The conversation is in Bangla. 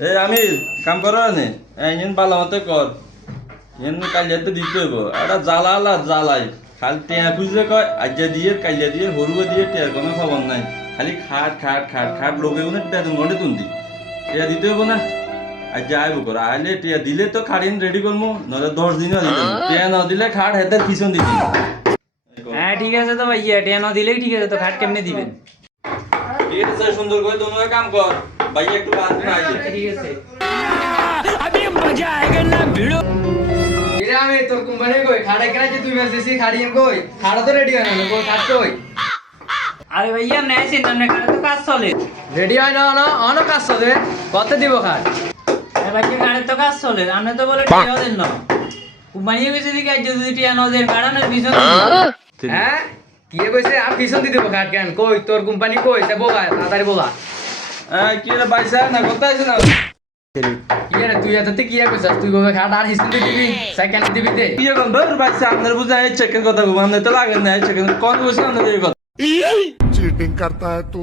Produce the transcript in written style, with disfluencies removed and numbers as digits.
এই আমি কাম করার নে ইঞ্জিন পালা মতো কর ইঞ্জিন কালিয়া তো দিতে হইব এটা জ্বালা আলা জ্বালাই খালি টেয়া খুঁজলে কয় আজ্জা দিয়ে কালিয়া দিয়ে হরুয়া দিয়ে টেয়ার কোনো খবর নাই খালি খাট খাট খাট খাট লোকে কোনো বেতন ঘন্টে তুলতি টেয়া দিতে হইব না আজ্জা আইব কর আইলে টেয়া দিলে তো খাট ইন রেডি করবো নয়তো 10 দিনও দিতে টেয়া না দিলে খাট হেদের পিছন দিতি হ্যাঁ ঠিক আছে তো ভাইয়া টিয়া না দিলেই ঠিক আছে তো খাট কেমনে দিবেন ঠিক আছে সুন্দর করে তোমাকে কাম কর ভাইয়া একটু বাদ না আইলে ঠিক আছে আমি তোর কোম্পানি কই খাড়া কেনা যে তুই মেসেছি খাড়িয়ে কই খাড়া তো রেডি হয় না কই খাট কই আরে ভাইয়া আপনি আইছেন আপনার খাটে তো কাজ চলে রেডি হয় না না অনেক কাজ চলে কত দিব খাট আরে ভাইয়া খাটে তো কাজ চলে আপনি তো বলে টিয়া দেন না কোম্পানি কইছে দিকে আজ যদি টিয়া না দেন কারণের পিছন হ্যাঁ কি কইছে আমি পিছন দিয়ে দেবো খাট কেন কই তোর কোম্পানি কই তা বলা তাড়াতাড়ি বলা কি রে বাইসা না কোথায় আছে না কি রে তুই এততে কি কইছস তুই কবে খাট আর হিসেবে দিবি সেকেন্ড দিবি দে কি এখন ধর বাইসা আপনার বুঝাই চেকের কথা বলবো আপনার তো লাগে না চেকের কোন বসে আপনাদের এই কথা चीटिंग करता है तू